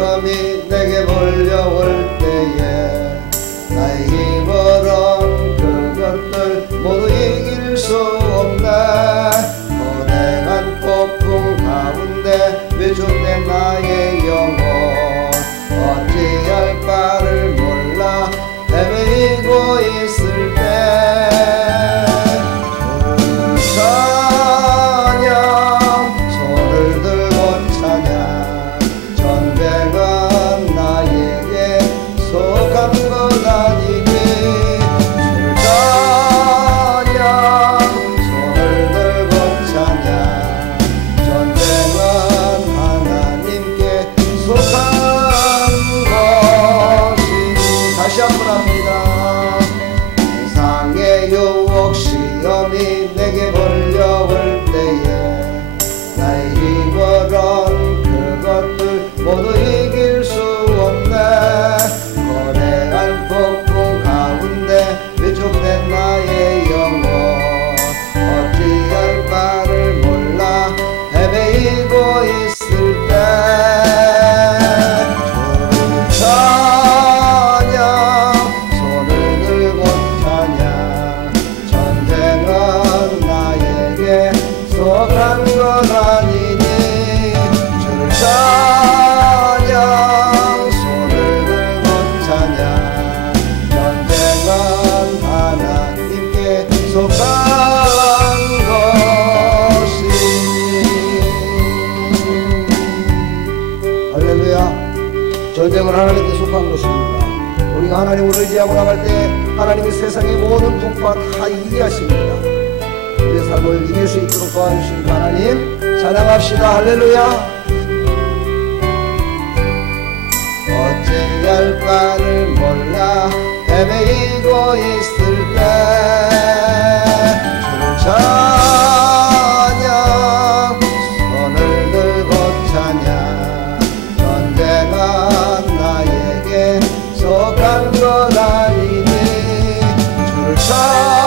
시험이 내게 몰려올 때에 나의 힘으론 그것들 모두 이길 수 없네. 거대한 폭풍 가운데 위축된 나의 영혼 어찌할 바를 몰라 헤매이고 있을 때 시험이 내게 몰려올 때에 나의 힘으론 그것들 모두 이길 수 없네. 거대한 폭풍 가운데 위축된 나의 영혼 어찌할 바를 몰라 헤매이고 있을 때 속한 것 아니니 주를 찬양 손을 들고 찬양 전쟁은 하나님께 속한 것이니. 할렐루야. 전쟁은 하나님께 속한 것입니다. 우리가 하나님을 의지하고 나갈 때 하나님이 세상의 모든 풍파 다 이기하십니다. 우리의 삶을 이길 수 있도록 도와주신 하나님 찬양합시다. 할렐루야. 어찌할 바를 몰라 헤매이고 있을 때 주를 찬양 손을 들고 찬양 전쟁은 나에게 속한 것 아니니 주를 찬양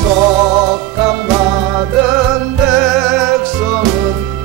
속함 받은 백성은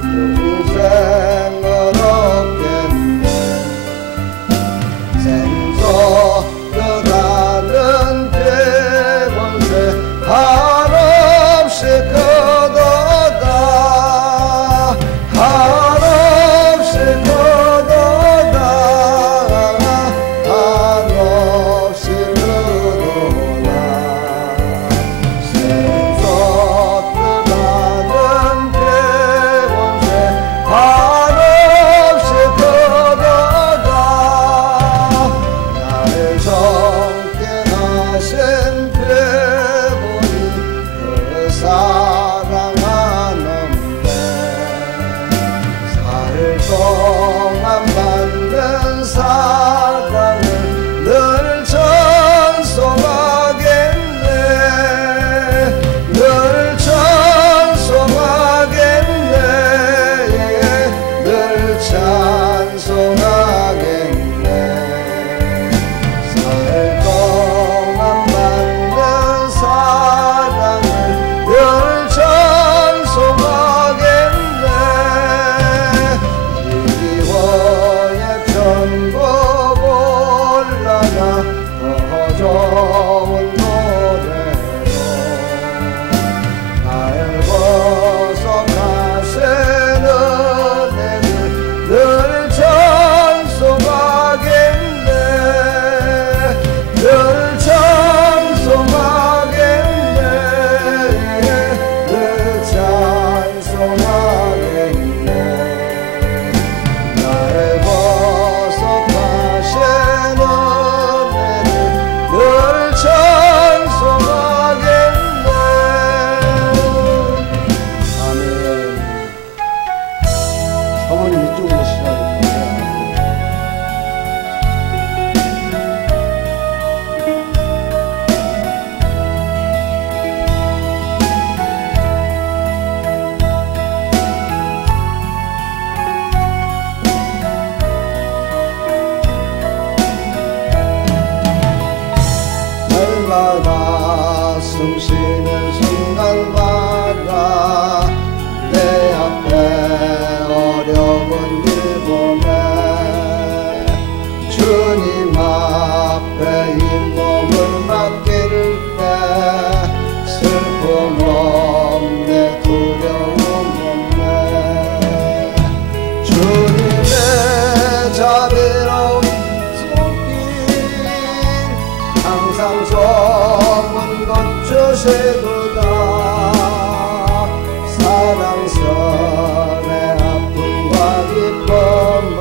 사랑선의 아픔과 기쁨을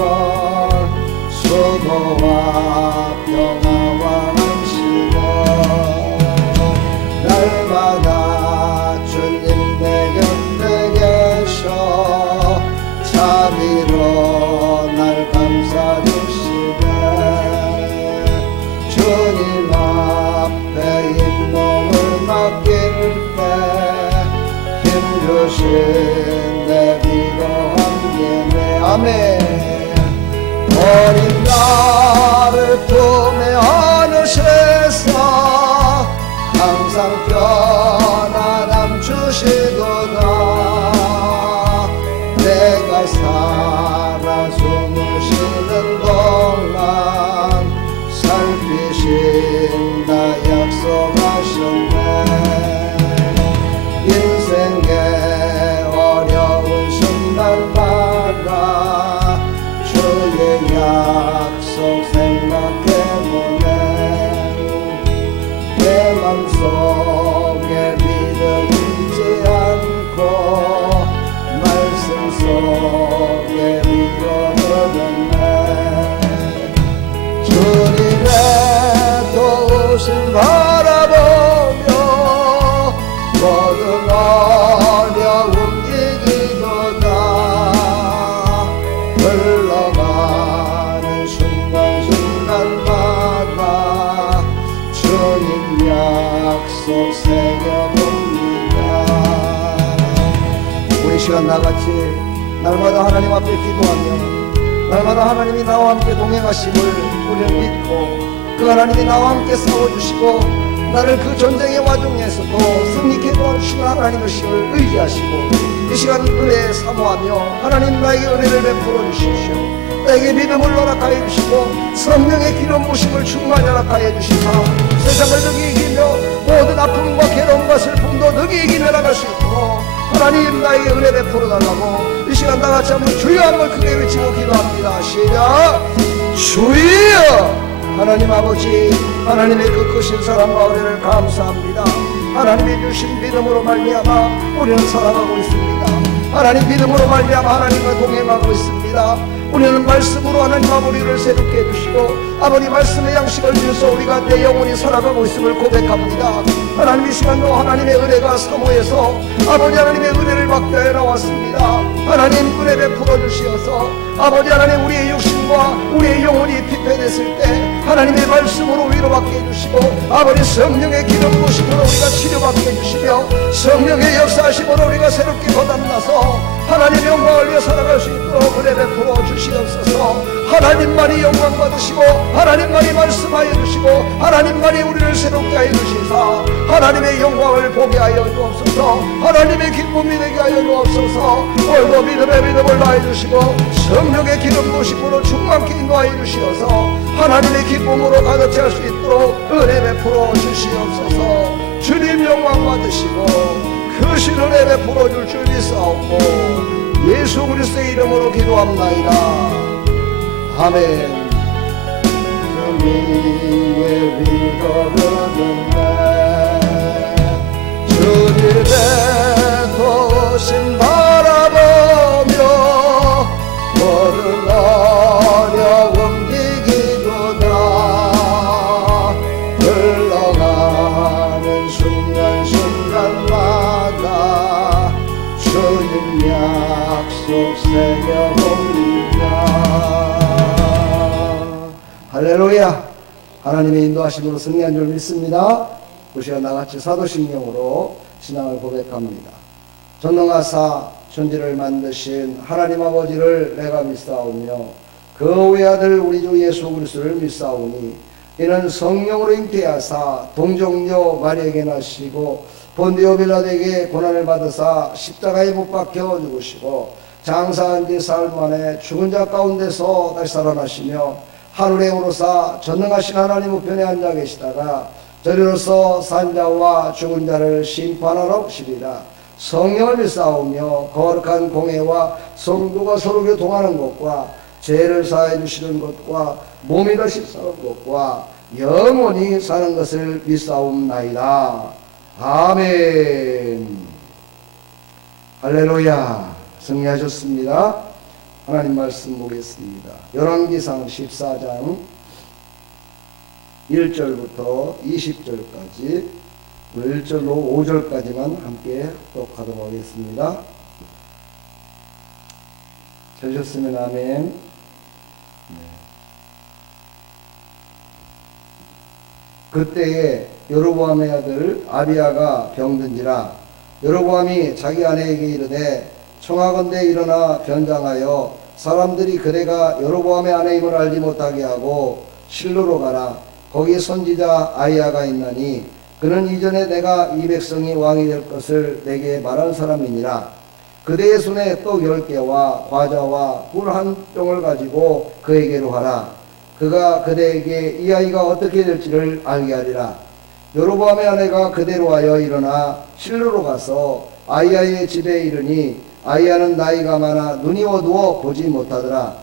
수고와 평화와 안식을 날마다 주님 내 곁에 계셔 자비로 날 감싸주시네 주님 앞에 잇몸을 맡길 때 힘주신 내 비도 함께네 아멘 어린 나를 품에 안으셔서 항상 편안함 주시도다 내가 살아 숨을 쉬는 동안 살피신다 약속하셨네 인생의 어려운 순간마다 주의 약속 생각해보네 내 맘속에 믿음 잊지 않고 말씀 속에 위로를 얻네 주님의 도우심 바라보며 모든 어려움 이기도다 흘러가는 순간순간마다 주님 약속 새겨봅니다 우리 시간 나같이 날마다 하나님 앞에 기도하며 날마다 하나님이 나와 함께 동행하심을 우리는 믿고 그 하나님이 나와 함께 싸워주시고 나를 그 전쟁의 와중에서도 승리케 도와주시는 하나님의 힘을 의지하시고 이 시간 은혜에 사모하며 하나님 나에게 은혜를 베풀어 주십시오 나에게 믿음을 허락하여 주시고 성령의 기름 부심을 충만히 허락하여 주시사 세상을 능히 이기며 모든 아픔과 괴로움과 슬픔도 능히 이기며 나갈 수 있도록 하나님 나에게 은혜 베풀어 달라고 이 시간 다같이 한번 주여 한번 크게 외치고 기도합니다 시작 주여 하나님 아버지 하나님의 그 크신 사랑과 은혜를 감사합니다 하나님이 주신 믿음으로 말미암아 우리는 살아가고 있습니다 하나님 믿음으로 말미암아 하나님과 동행하고 있습니다 우리는 말씀으로 하나님 아버지를 새롭게 해주시고 아버지 말씀의 양식을 주셔서 우리가 내 영혼이 살아가고 있음을 고백합니다 하나님 이 시간도 하나님의 은혜가 사모해서 아버지 하나님의 은혜를 받게 나왔습니다 하나님 은혜 베풀어 주시어서 아버지 하나님 우리의 육신과 우리의 영혼이 피폐됐을 때 하나님의 말씀으로 위로받게 해주시고 아버지 성령의 기름 부으심으로 우리가 치료받게 해주시며 성령의 역사하심으로 우리가 새롭게 거듭나서 하나님의 영광을 위해 살아갈 수 있도록 은혜 베풀어 주시옵소서 하나님만이 영광 받으시고 하나님만이 말씀하여 주시고 하나님만이 우리를 새롭게 하여 주시사 하나님의 영광을 보게 하여 주옵소서 하나님의 기쁨이 되게 하여 주옵소서 오늘도 믿음의 믿음을 다해 주시고 성령의 기름 부으심으로 충만케 인도하여 주시어서 하나님의 기쁨으로 가득 찰 수 있도록 은혜 베풀어 주시옵소서 주님 영광 받으시고 크신 은혜 베풀어 줄 줄 믿사옵고 예수 그리스도의 이름으로 기도합나이다 아멘 주님의 위로는 주님의 도심 바라보며 모든 어려움 이기도다 흘러가는 순간순간마다 주님 약속 새겨봅니다 할렐루야 하나님의 인도하심으로 승리한 줄 믿습니다 그 시간 나같이 사도신경으로 신앙을 고백합니다 전능하사 천지를 만드신 하나님 아버지를 내가 믿사오며 그 외아들 우리 주 예수 그리스도를 믿사오니 이는 성령으로 잉태하사 동정녀 마리아에게 나시고 본디오 빌라도에게 고난을 받으사 십자가에 못 박혀 죽으시고 장사한 지 사흘 만에 죽은 자 가운데서 다시 살아나시며 하늘에 오르사 전능하신 하나님 우편에 앉아 계시다가 저리로서 산자와 죽은 자를 심판하러 오시리라 성령을 믿사오며 거룩한 공회와 성도가 서로 교통하는 것과 죄를 사해 주시는 것과 몸이 다시 사는 것과 영원히 사는 것을 믿사옵나이다 아멘 할렐루야. 승리하셨습니다. 하나님 말씀 보겠습니다. 열왕기상 14장 1절부터 20절까지 1절로 5절까지만 함께 독하도록 하겠습니다. 찾으셨으면 아멘. 그때에 여로보암의 아들 아비야가 병든지라 여로보암이 자기 아내에게 이르되 청하건대 일어나 변장하여 사람들이 그대가 여로보암의 아내임을 알지 못하게 하고 실로로 가라. 거기 선지자 아히야가 있나니 그는 이전에 내가 이 백성이 왕이 될 것을 내게 말한 사람이니라. 그대의 손에 떡 10개와 과자와 꿀 한 병을 가지고 그에게로 하라. 그가 그대에게 이 아이가 어떻게 될지를 알게 하리라. 여로보암의 아내가 그대로 하여 일어나 실로로 가서 아히야의 집에 이르니 아히야는 나이가 많아 눈이 어두워 보지 못하더라.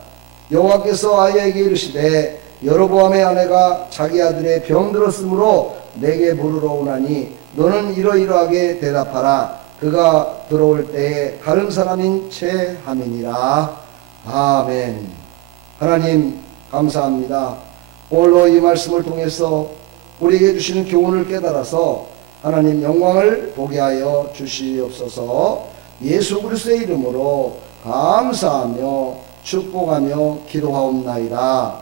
여호와께서 아히야에게 이르시되 여로보암의 아내가 자기 아들의 병들었으므로 내게 물으러 오나니 너는 이러이러하게 대답하라. 그가 들어올 때에 다른 사람인 채 함이니라. 아멘. 하나님 감사합니다. 오늘도 이 말씀을 통해서 우리에게 주시는 교훈을 깨달아서 하나님 영광을 보게 하여 주시옵소서. 예수 그리스도의 이름으로 감사하며 축복하며 기도하옵나이다.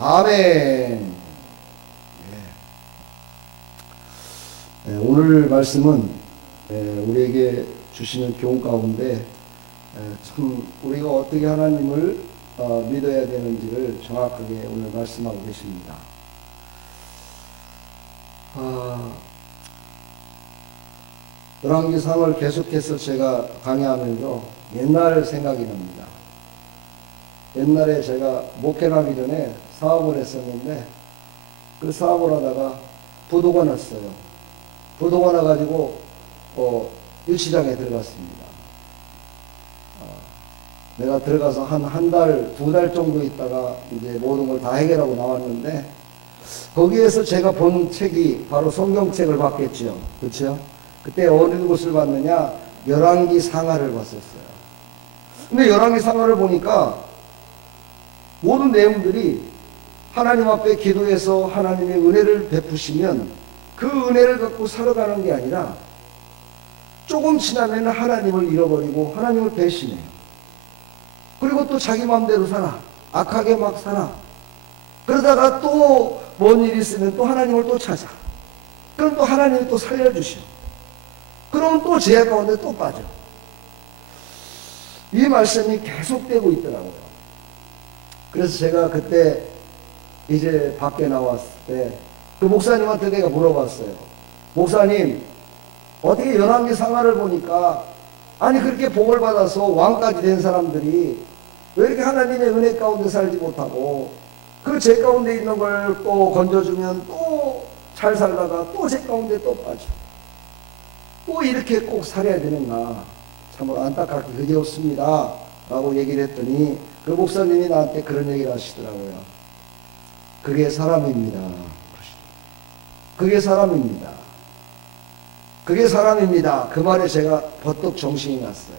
아멘. 오늘 말씀은 우리에게 주시는 교훈 가운데 참 우리가 어떻게 하나님을 믿어야 되는지를 정확하게 오늘 말씀하고 계십니다. 열왕기상을 계속해서 제가 강의하면서 옛날 생각이 납니다. 옛날에 제가 목회를 하기 전에 사업을 했었는데 그 사업을 하다가 부도가 났어요. 부도가 나가지고 유치장에 들어갔습니다. 내가 들어가서 한 달, 2달 정도 있다가 이제 모든 걸 다 해결하고 나왔는데 거기에서 제가 본 책이 바로 성경책을 봤겠죠. 그렇죠? 그때 어느 곳을 봤느냐? 열왕기 상하를 봤었어요. 근데 열왕기 상하를 보니까 모든 내용들이 하나님 앞에 기도해서 하나님의 은혜를 베푸시면 그 은혜를 갖고 살아가는 게 아니라 조금 지나면 하나님을 잃어버리고 하나님을 배신해요. 그리고 또 자기 마음대로 살아. 악하게 막 살아. 그러다가 또 뭔 일이 있으면 또 하나님을 또 찾아. 그럼 또 하나님이 또 살려주셔. 그러면 또 죄악 가운데 또 빠져. 이 말씀이 계속되고 있더라고요. 그래서 제가 그때 이제 밖에 나왔을 때 그 목사님한테 내가 물어봤어요. 목사님, 어떻게 열왕기 상하를 보니까 아니 그렇게 복을 받아서 왕까지 된 사람들이 왜 이렇게 하나님의 은혜 가운데 살지 못하고 그 죄 가운데 있는 걸 또 건져주면 또 잘 살다가 또 죄 가운데 또 빠져. 또 이렇게 꼭 살아야 되는가. 참으로 안타깝게 그지없습니다 라고 얘기를 했더니 그 목사님이 나한테 그런 얘기를 하시더라고요. 그게 사람입니다. 그게 사람입니다. 그게 사람입니다. 그 말에 제가 버떡 정신이 났어요.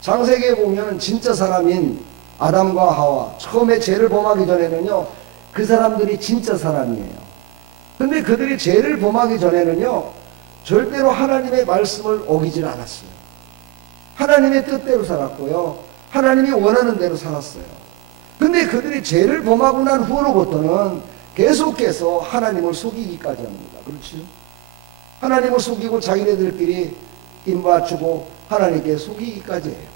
창세기에 보면 진짜 사람인 아담과 하와 처음에 죄를 범하기 전에는요 그 사람들이 진짜 사람이에요. 근데 그들이 죄를 범하기 전에는요 절대로 하나님의 말씀을 어기질 않았어요. 하나님의 뜻대로 살았고요 하나님이 원하는 대로 살았어요. 근데 그들이 죄를 범하고 난 후로부터는 계속해서 하나님을 속이기까지 합니다. 그렇죠? 하나님을 속이고 자기네들끼리 입 맞추고 하나님께 속이기까지 해요.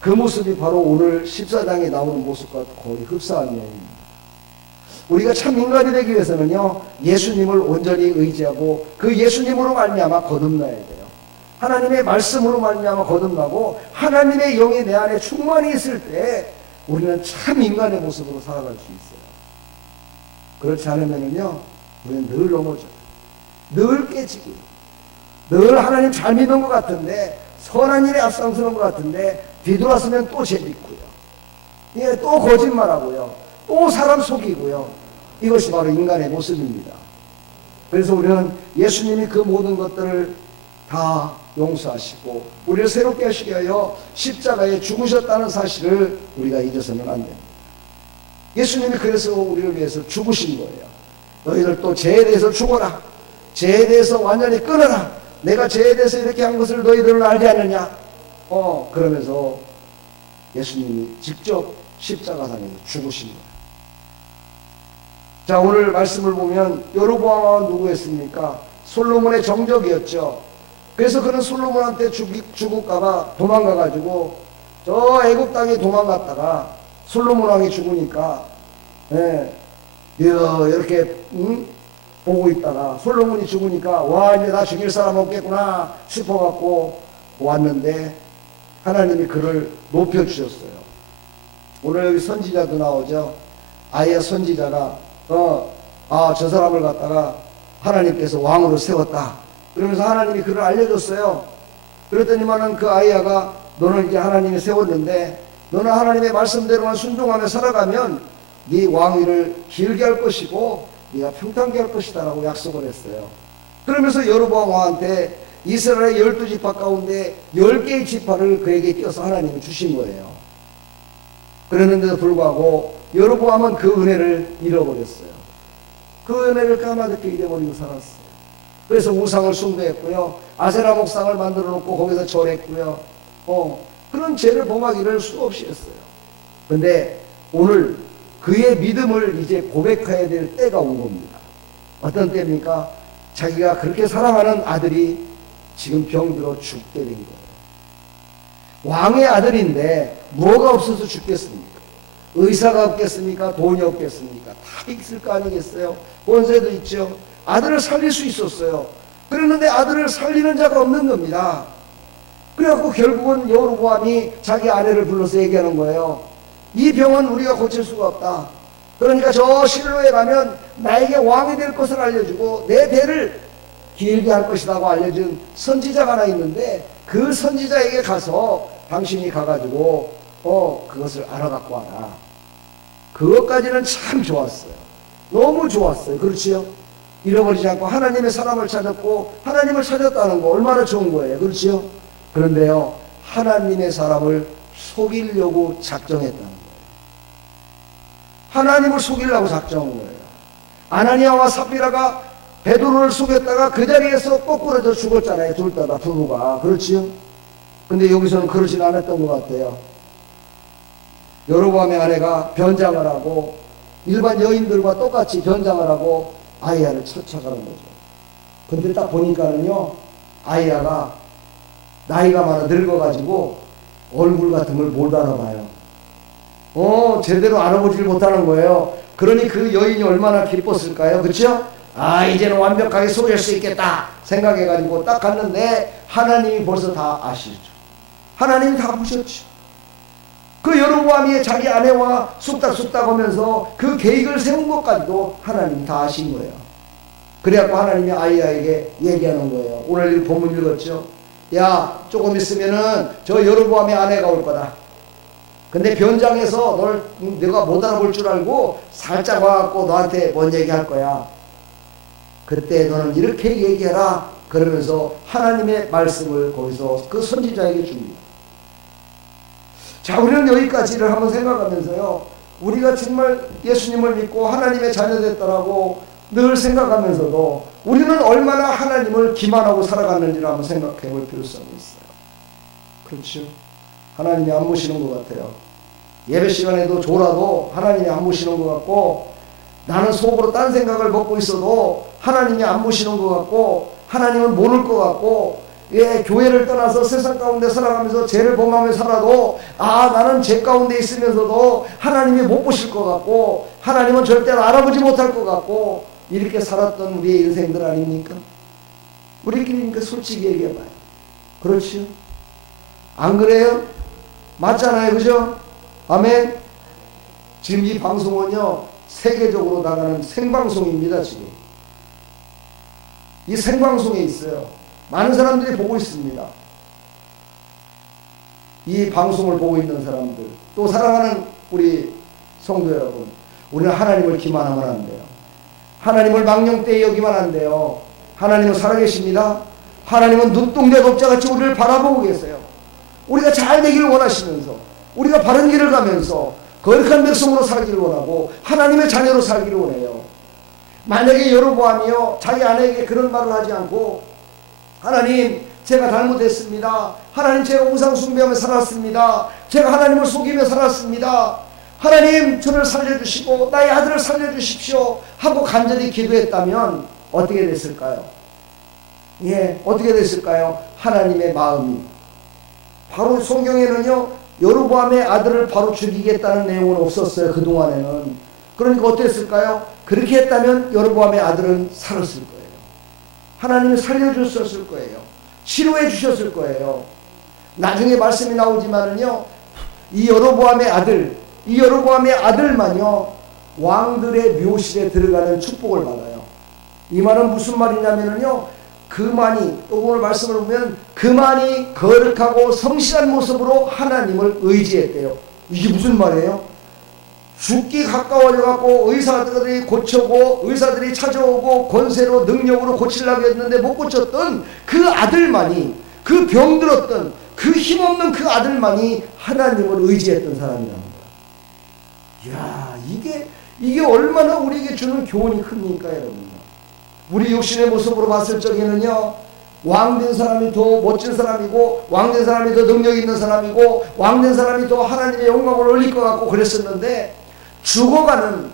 그 모습이 바로 오늘 14장에 나오는 모습과 거의 흡사한 내용입니다. 우리가 참 인간이 되기 위해서는요 예수님을 온전히 의지하고 그 예수님으로 말미암아 거듭나야 돼요. 하나님의 말씀으로 말미암아 거듭나고 하나님의 영이 내 안에 충만히 있을 때 우리는 참 인간의 모습으로 살아갈 수 있어요. 그렇지 않으면요 우리는 늘 넘어져요. 늘 깨지고요. 늘 하나님 잘 믿는 것 같은데 선한 일에 앞장서는 것 같은데 뒤돌아서면 또 재밌고요. 예, 또 거짓말하고요. 또 사람 속이고요. 이것이 바로 인간의 모습입니다. 그래서 우리는 예수님이 그 모든 것들을 다 용서하시고 우리를 새롭게 하시게 하여 십자가에 죽으셨다는 사실을 우리가 잊어서는 안 됩니다. 예수님이 그래서 우리를 위해서 죽으신 거예요. 너희들 또 죄에 대해서 죽어라. 죄에 대해서 완전히 끊어라. 내가 죄에 대해서 이렇게 한 것을 너희들은 알지 않느냐. 그러면서 예수님이 직접 십자가상에서 죽으신 거예요. 자, 오늘 말씀을 보면 여로보암은 누구였습니까? 솔로몬의 정적이었죠. 그래서 그는 솔로몬한테 죽을까봐 도망가가지고 저 애굽 땅에 도망갔다가 솔로몬 왕이 죽으니까 이렇게 보고 있다가 솔로몬이 죽으니까 와, 이제 나 죽일 사람 없겠구나 싶어갖고 왔는데 하나님이 그를 높여주셨어요. 오늘 여기 선지자도 나오죠. 아이야 선지자가 저 사람을 갖다가 하나님께서 왕으로 세웠다. 그러면서 하나님이 그를 알려줬어요. 그랬더니만은 그 아이야가 너는 이제 하나님이 세웠는데 너는 하나님의 말씀대로만 순종하며 살아가면 네 왕위를 길게 할 것이고 네가 평탄케 할 것이다 라고 약속을 했어요. 그러면서 여로보암 왕한테 이스라엘의 12지파 가운데 10개의 지파를 그에게 띄어서 하나님이 주신 거예요. 그랬는데도 불구하고 여로보암은 그 은혜를 잃어버렸어요. 그 은혜를 까마득히 잃어버리고 살았어요. 그래서 우상을 숭배했고요. 아세라 목상을 만들어 놓고 거기서 절했고요. 그런 죄를 범하기를 수없이 했어요. 그런데 오늘 그의 믿음을 이제 고백해야 될 때가 온 겁니다. 어떤 때입니까? 자기가 그렇게 사랑하는 아들이 지금 병들어 죽게 된 거예요. 왕의 아들인데 뭐가 없어서 죽겠습니까? 의사가 없겠습니까? 돈이 없겠습니까? 다 있을 거 아니겠어요? 권세도 있죠. 아들을 살릴 수 있었어요. 그랬는데 아들을 살리는 자가 없는 겁니다. 그래갖고 결국은 여로보암이 자기 아내를 불러서 얘기하는 거예요. 이 병은 우리가 고칠 수가 없다. 그러니까 저 실로에 가면 나에게 왕이 될 것을 알려주고 내 대를 길게 할 것이라고 알려준 선지자가 하나 있는데 그 선지자에게 가서 당신이 가가지고 그것을 알아갖고 와라. 그것까지는 참 좋았어요. 너무 좋았어요. 그렇지요? 잃어버리지 않고 하나님의 사람을 찾았고 하나님을 찾았다는 거 얼마나 좋은 거예요. 그렇지요? 그런데요, 하나님의 사람을 속이려고 작정했다는 거예요. 하나님을 속이려고 작정한 거예요. 아나니아와 삽비라가 베드로를 속였다가 그 자리에서 거꾸로져 죽었잖아요. 둘 다 부부가. 그렇지요? 근데 여기서는 그러진 않았던 것 같아요. 여로보암의 아내가 변장을 하고 일반 여인들과 똑같이 변장을 하고 아이야를 쫓아가는 거죠. 근데 딱 보니까는요, 아이야가 나이가 많아 늙어가지고 얼굴 같은 걸 못 알아봐요. 제대로 알아보질 못하는 거예요. 그러니 그 여인이 얼마나 기뻤을까요? 그렇죠? 이제는 완벽하게 속일 수 있겠다 생각해가지고 딱 갔는데 하나님이 벌써 다 아시죠. 하나님이 다 보셨죠. 그 여로보암이 자기 아내와 쑥닥쑥닥 하면서 그 계획을 세운 것까지도 하나님이 다 아신 거예요. 그래갖고 하나님이 아이야에게 얘기하는 거예요. 오늘 본문 읽었죠? 야, 조금 있으면은 저 여로보암의 아내가 올 거다. 근데 변장해서 내가 못 알아볼 줄 알고 살짝 와갖고 너한테 뭔 얘기할 거야. 그때 너는 이렇게 얘기해라. 그러면서 하나님의 말씀을 거기서 그 선지자에게 줍니다. 자, 우리는 여기까지를 한번 생각하면서요, 우리가 정말 예수님을 믿고 하나님의 자녀됐다라고 늘 생각하면서도 우리는 얼마나 하나님을 기만하고 살아갔는지를 한번 생각해 볼 필요성이 있어요. 그렇죠? 하나님이 안 보시는 것 같아요. 예배 시간에도 졸아도 하나님이 안 보시는 것 같고, 나는 속으로 딴 생각을 먹고 있어도 하나님이 안 보시는 것 같고, 하나님은 모를 것 같고, 교회를 떠나서 세상 가운데 살아가면서 죄를 범하며 살아도 나는 죄 가운데 있으면서도 하나님이 못 보실 것 같고, 하나님은 절대로 알아보지 못할 것 같고, 이렇게 살았던 우리의 인생들 아닙니까? 우리끼리 솔직히 얘기해봐요. 그렇죠? 안 그래요? 맞잖아요. 그죠? 아멘. 지금 이 방송은요, 세계적으로 나가는 생방송입니다. 지금 이 생방송에 있어요. 많은 사람들이 보고 있습니다. 이 방송을 보고 있는 사람들, 또 사랑하는 우리 성도 여러분, 우리는 하나님을 기만하면 안 돼요. 하나님을 망령되이 여기면 안 돼요. 하나님은 살아계십니다. 하나님은 눈동자 독자같이 우리를 바라보고 계세요. 우리가 잘 되기를 원하시면서, 우리가 바른 길을 가면서 거룩한 백성으로 살기를 원하고 하나님의 자녀로 살기를 원해요. 만약에 여로보암이요 자기 아내에게 그런 말을 하지 않고, 하나님 제가 잘못했습니다. 하나님 제가 우상 숭배하며 살았습니다. 제가 하나님을 속이며 살았습니다. 하나님 저를 살려주시고 나의 아들을 살려주십시오 하고 간절히 기도했다면 어떻게 됐을까요? 어떻게 됐을까요? 하나님의 마음이, 바로 성경에는요 여로보암의 아들을 바로 죽이겠다는 내용은 없었어요. 그동안에는. 그러니까 어땠을까요? 그렇게 했다면 여로보암의 아들은 살았을 거예요. 하나님이 살려주셨을 거예요. 치료해 주셨을 거예요. 나중에 말씀이 나오지만은요 이 여로보암의 아들만요 왕들의 묘실에 들어가는 축복을 받아요. 이 말은 무슨 말이냐면요, 그만이, 또 오늘 말씀을 보면 그만이 거룩하고 성실한 모습으로 하나님을 의지했대요. 이게 무슨 말이에요? 죽기 가까워져 갖고 의사들이 고쳐고 의사들이 찾아오고 권세로 능력으로 고치려고 했는데 못 고쳤던 그 아들만이, 그 병들었던 그 힘없는 그 아들만이 하나님을 의지했던 사람이라는 거예요. 이야, 이게 얼마나 우리에게 주는 교훈이 큽니까, 여러분? 우리 육신의 모습으로 봤을 적에는요, 왕된 사람이 더 멋진 사람이고, 왕된 사람이 더 능력 있는 사람이고, 왕된 사람이 더 하나님의 영광을 올릴 것 같고 그랬었는데, 죽어가는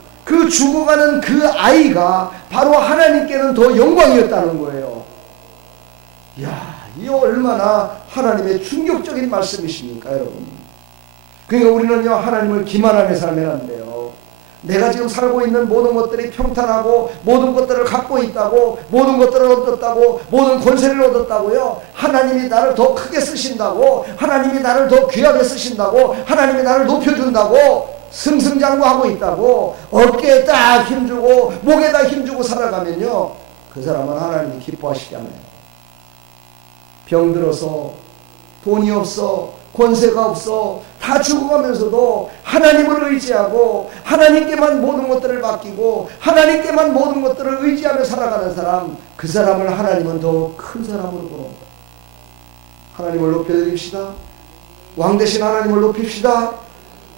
그 아이가 바로 하나님께는 더 영광이었다는 거예요. 이야, 이 얼마나 하나님의 충격적인 말씀이십니까, 여러분? 그러니까 우리는요 하나님을 기만하며 살면 안 돼요. 내가 지금 살고 있는 모든 것들이 평탄하고 모든 것들을 갖고 있다고, 모든 것들을 얻었다고, 모든 권세를 얻었다고요, 하나님이 나를 더 크게 쓰신다고, 하나님이 나를 더 귀하게 쓰신다고, 하나님이 나를 높여준다고 승승장구하고 있다고 어깨에 딱 힘주고 목에다 힘주고 살아가면요 그 사람은 하나님이 기뻐하시지 않아요. 병들어서 돈이 없어 권세가 없어 다 죽어가면서도 하나님을 의지하고 하나님께만 모든 것들을 맡기고 하나님께만 모든 것들을 의지하며 살아가는 사람, 그 사람을 하나님은 더 큰 사람으로 보는 거예요. 하나님을 높여드립시다. 왕 대신 하나님을 높입시다.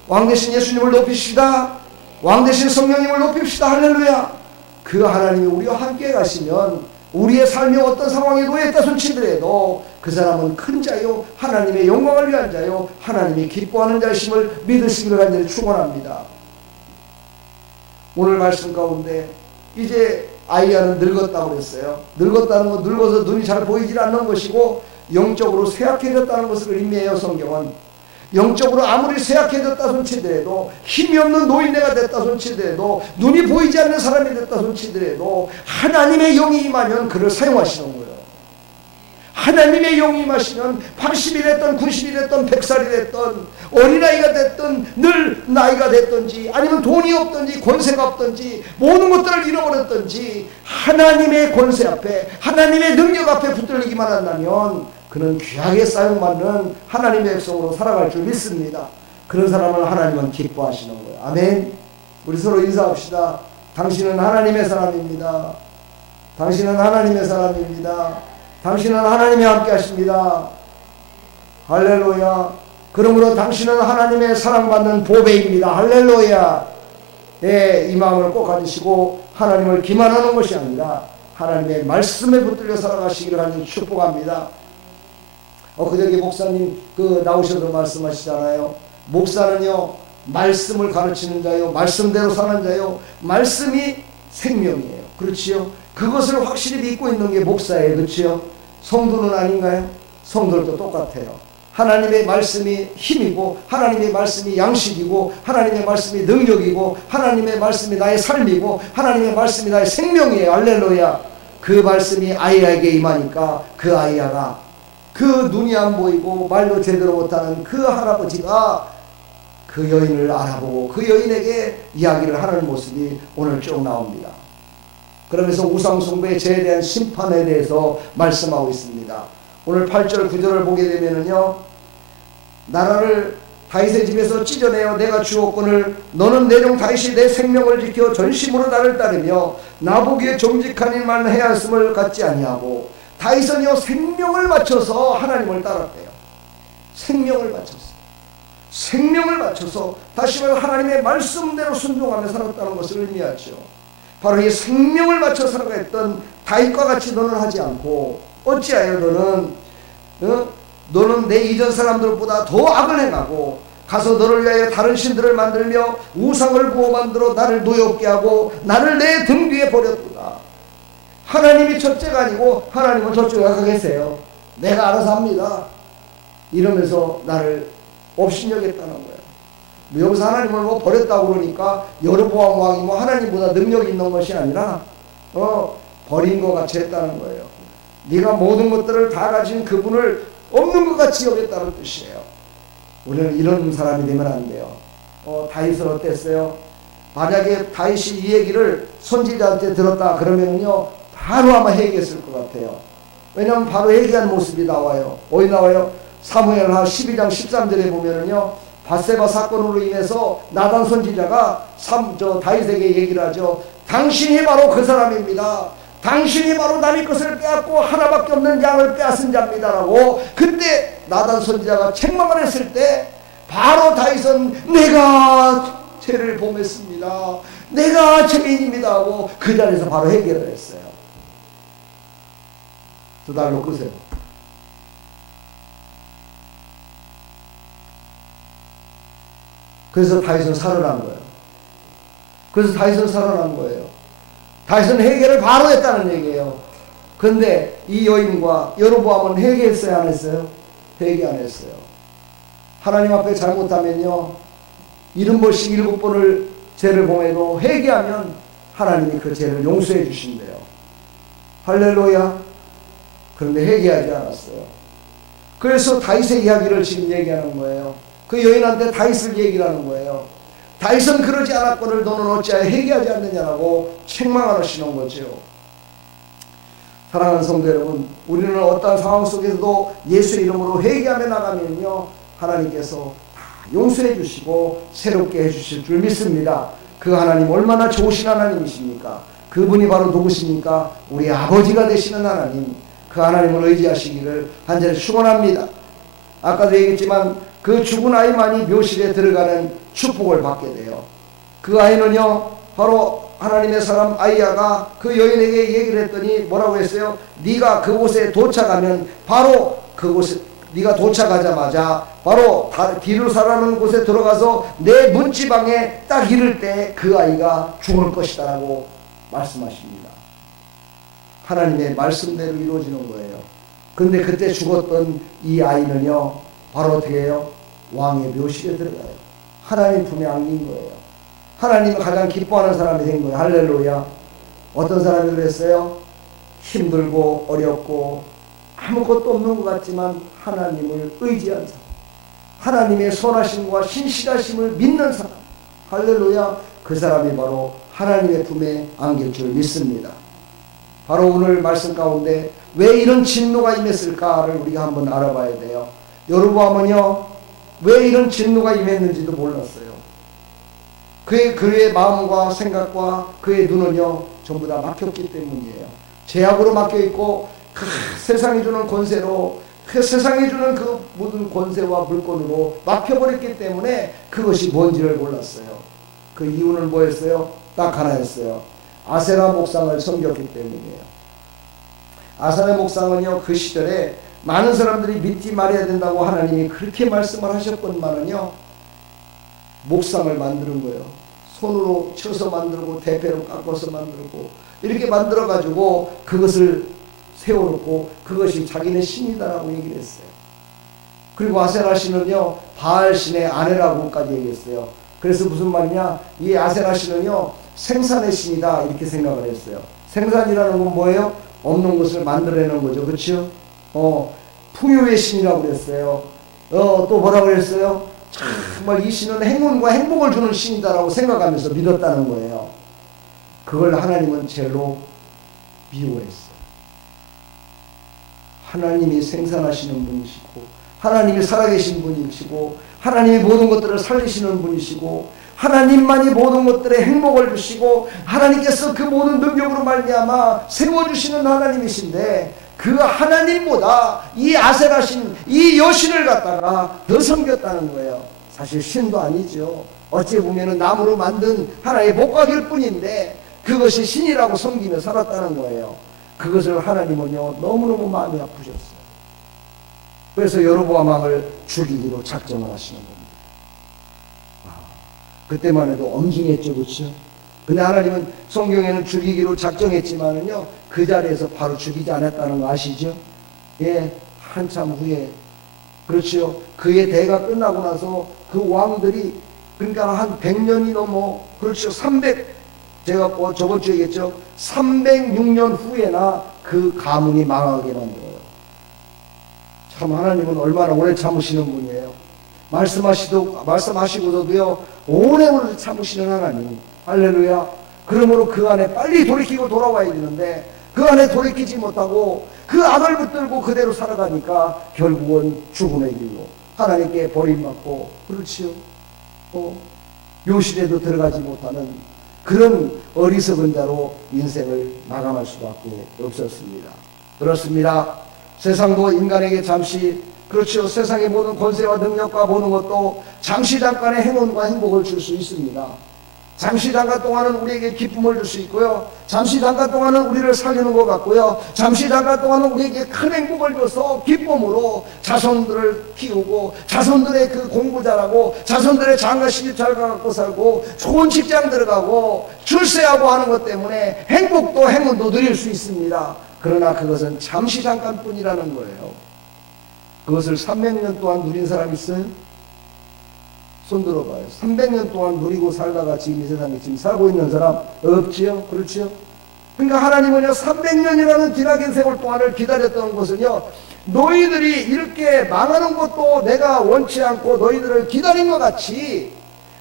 왕 대신 예수님을 높입시다. 왕 대신 성령님을 높입시다. 할렐루야. 그 하나님이 우리와 함께 가시면 우리의 삶이 어떤 상황에 놓여있다 손치더라도 그 사람은 큰 자요 하나님의 영광을 위한 자요 하나님이 기뻐하는 자이심을 믿으시기를 간절히 축원합니다. 오늘 말씀 가운데 이제 아이야는 늙었다고 그랬어요. 늙었다는 건 늙어서 눈이 잘 보이질 않는 것이고 영적으로 쇠약해졌다는 것을 의미해요. 성경은 영적으로 아무리 쇠약해졌다 손치더라도, 힘이 없는 노인네가 됐다 손치더라도, 눈이 보이지 않는 사람이 됐다 손치더라도 하나님의 영이 임하면 그를 사용하시는 거예요. 하나님의 영이 임하시면 80이 됐던 90이 됐던 100살이 됐던 어린아이가 됐던 늘 나이가 됐던지 아니면 돈이 없던지 권세가 없던지 모든 것들을 잃어버렸던지 하나님의 권세 앞에 하나님의 능력 앞에 붙들리기만 한다면 그는 귀하게 사용받는 하나님의 백성으로 살아갈 줄 믿습니다. 그런 사람을 하나님은 기뻐하시는 거예요. 아멘. 우리 서로 인사합시다. 당신은 하나님의 사람입니다. 당신은 하나님의 사람입니다. 당신은 하나님이 함께 하십니다. 할렐루야. 그러므로 당신은 하나님의 사랑받는 보배입니다. 할렐루야. 예, 이 마음을 꼭 가지시고 하나님을 기만하는 것이 아니라 하나님의 말씀에 붙들려 살아가시기를 하는 축복합니다. 그저께 목사님 나오셔서 말씀하시잖아요. 목사는요 말씀을 가르치는 자요, 말씀대로 사는 자요, 말씀이 생명이에요. 그렇지요? 그것을 확실히 믿고 있는 게 목사예요. 그렇지요? 성도는 아닌가요? 성도들도 똑같아요. 하나님의 말씀이 힘이고 하나님의 말씀이 양식이고 하나님의 말씀이 능력이고 하나님의 말씀이 나의 삶이고 하나님의 말씀이 나의 생명이에요. 할렐루야. 그 말씀이 아이에게 임하니까 그 아이야가, 그 눈이 안 보이고 말도 제대로 못하는 그 할아버지가 그 여인을 알아보고 그 여인에게 이야기를 하는 모습이 오늘 쭉 나옵니다. 그러면서 우상숭배에 대한 심판에 대해서 말씀하고 있습니다. 오늘 8절 9절을 보게 되면은요, 나라를 다윗의 집에서 찢어내어 내가 주었거늘 너는 내종 다윗이 내 생명을 지켜 전심으로 나를 따르며 나보기에 정직한 일만 해야 했음을 갖지 아니하고 다윗은요 생명을 바쳐서 하나님을 따랐대요. 생명을 바쳐서 다시 말해 하나님의 말씀대로 순종하며 살았다는 것을 의미하죠. 바로 이 생명을 바쳐 살아갔던 다윗과 같이 너는 하지 않고 어찌하여 너는 내 이전 사람들보다 더 악을 행하고 가서 너를 위하여 다른 신들을 만들며 우상을 부어 만들어 나를 노엽게 하고 나를 내 등 뒤에 버렸구나. 하나님이 첫째가 아니고 하나님은 저쪽에 가 계세요. 내가 알아서 합니다. 이러면서 나를 업신여겼다는 거예요. 여기서 하나님을 뭐 버렸다고 그러니까 여로보암 왕이 뭐 하나님보다 능력이 있는 것이 아니라 버린 것 같이 했다는 거예요. 네가 모든 것들을 다 가진 그분을 없는 것 같이 여겼다는 뜻이에요. 우리는 이런 사람이 되면 안 돼요. 다윗은 어땠어요? 만약에 다윗이 이 얘기를 선지자한테 들었다 그러면요 바로 아마 회개했을 것 같아요. 왜냐하면 바로 회개한 모습이 나와요. 어디 나와요? 사무엘하 12장 13절에 보면은요 밧세바 사건으로 인해서 나단 선지자가 다윗에게 얘기를 하죠. 당신이 바로 그 사람입니다. 당신이 바로 남의 것을 빼앗고 하나밖에 없는 양을 빼앗은 자입니다라고 그때 나단 선지자가 책망을 했을 때 바로 다윗은 내가 죄를 범했습니다. 내가 죄인입니다 하고 그 자리에서 바로 해결을 했어요. 두 달로 끄세요. 그래서 다윗은 살아난 거예요. 다윗은 회개를 바로 했다는 얘기예요. 그런데 이 여인과 여로보암은 회개했어요, 안 했어요? 회개 안 했어요. 하나님 앞에 잘못하면요 70번씩 7번을 죄를 범해도 회개하면 하나님이 그 죄를 용서해 주신대요. 할렐루야. 그런데 회개하지 않았어요. 그래서 다윗의 이야기를 지금 얘기하는 거예요. 그 여인한테 다윗을 얘기를 하는 거예요. 다윗은 그러지 않았거늘 너는 어찌하여 회개하지 않느냐라고 책망하시는 거죠. 사랑하는 성도 여러분, 우리는 어떤 상황 속에서도 예수 이름으로 회개하며 나가면요 하나님께서 다 용서해 주시고 새롭게 해주실 줄 믿습니다. 그 하나님 얼마나 좋으신 하나님이십니까? 그분이 바로 누구십니까? 우리 아버지가 되시는 하나님, 그 하나님을 의지하시기를 간절히 축원합니다. 아까도 얘기했지만 그 죽은 아이만이 묘실에 들어가는 축복을 받게 돼요. 그 아이는요 바로 하나님의 사람 아이야가 그 여인에게 얘기를 했더니 뭐라고 했어요? 네가 그곳에 도착하면 바로 그곳에 네가 도착하자마자 바로 디루사라는 곳에 들어가서 내 문지방에 딱 이를 때 그 아이가 죽을 것이다 라고 말씀하십니다. 하나님의 말씀대로 이루어지는 거예요. 근데 그때 죽었던 이 아이는요 바로 어떻게 해요? 왕의 묘실에 들어가요. 하나님 품에 안긴 거예요. 하나님을 가장 기뻐하는 사람이 된 거예요. 할렐루야. 어떤 사람이 그랬어요? 힘들고 어렵고 아무것도 없는 것 같지만 하나님을 의지한 사람, 하나님의 선하심과 신실하심을 믿는 사람, 할렐루야. 그 사람이 바로 하나님의 품에 안길 줄 믿습니다. 바로 오늘 말씀 가운데 왜 이런 진노가 임했을까를 우리가 한번 알아봐야 돼요. 여로보암은요 왜 이런 진노가 임했는지도 몰랐어요. 그의 마음과 생각과 그의 눈은요 전부 다 막혔기 때문이에요. 죄악으로 막혀있고 그 세상이 주는 권세로 그 세상이 주는 그 모든 권세와 물건으로 막혀버렸기 때문에 그것이 뭔지를 몰랐어요. 그 이유는 뭐였어요? 딱 하나였어요. 아세라 목상을 섬겼기 때문이에요. 아세라 목상은요 그 시절에 많은 사람들이 믿지 말아야 된다고 하나님이 그렇게 말씀을 하셨건만은요 목상을 만드는 거예요. 손으로 쳐서 만들고 대패로 깎아서 만들고 이렇게 만들어 가지고 그것을 세워놓고 그것이 자기네 신이다라고 얘기를 했어요. 그리고 아세라 신은요 바알 신의 아내라고까지 얘기했어요. 그래서 무슨 말이냐, 이 아세라 신은요 생산의 신이다 이렇게 생각을 했어요. 생산이라는 건 뭐예요? 없는 것을 만들어내는 거죠. 그렇죠? 풍요의 신이라고 그랬어요. 또 뭐라고 그랬어요? 정말 이 신은 행운과 행복을 주는 신이다라고 생각하면서 믿었다는 거예요. 그걸 하나님은 제일로 미워했어요. 하나님이 생산하시는 분이시고 하나님이 살아계신 분이시고 하나님이 모든 것들을 살리시는 분이시고 하나님만이 모든 것들의 행복을 주시고 하나님께서 그 모든 능력으로 말미암아 세워주시는 하나님이신데 그 하나님보다 이 아세라신 이 여신을 갖다가 더 섬겼다는 거예요. 사실 신도 아니죠. 어찌 보면 나무로 만든 하나의 목각일 뿐인데 그것이 신이라고 섬기며 살았다는 거예요. 그것을 하나님은요 너무너무 마음이 아프셨어요. 그래서 여로보암 왕을 죽이기로 작정을 하시는 겁니다. 그때만 해도 엄중했죠, 그렇죠? 근데 하나님은 성경에는 죽이기로 작정했지만은요 그 자리에서 바로 죽이지 않았다는 거 아시죠? 예, 한참 후에, 그렇죠? 그의 대가 끝나고 나서 그 왕들이, 그러니까 한 100년이 넘어, 그렇죠? 제가 저번 주에 얘기했죠? 306년 후에나 그 가문이 망하게 만들어요. 참 하나님은 얼마나 오래 참으시는 분이에요. 말씀하시고서도요 오래오래 참으시는 하나님. 할렐루야. 그러므로 그 안에 빨리 돌이키고 돌아와야 되는데 그 안에 돌이키지 못하고 그 악을 붙들고 그대로 살아가니까 결국은 죽음의 길로 하나님께 버림받고, 그렇지요, 묘실에도 들어가지 못하는 그런 어리석은 자로 인생을 마감할 수밖에 없었습니다. 그렇습니다. 세상도 인간에게 잠시, 그렇죠, 세상의 모든 권세와 능력과 모든 것도 잠시 잠깐의 행운과 행복을 줄 수 있습니다. 잠시 잠깐 동안은 우리에게 기쁨을 줄 수 있고요, 잠시 잠깐 동안은 우리를 살리는 것 같고요, 잠시 잠깐 동안은 우리에게 큰 행복을 줘서 기쁨으로 자손들을 키우고 자손들의 그 공부 잘하고 자손들의 장가 시집 잘 가갖고 살고 좋은 직장 들어가고 출세하고 하는 것 때문에 행복도 행운도 누릴 수 있습니다. 그러나 그것은 잠시 잠깐뿐이라는 거예요. 그것을 300년 동안 누린 사람 있어요? 손 들어봐요. 300년 동안 누리고 살다가 지금 이 세상에 지금 살고 있는 사람 없지요? 그렇지요? 그러니까 하나님은요 300년이라는 기나긴 세월 동안을 기다렸던 것은요 너희들이 이렇게 망하는 것도 내가 원치 않고 너희들을 기다린 것 같이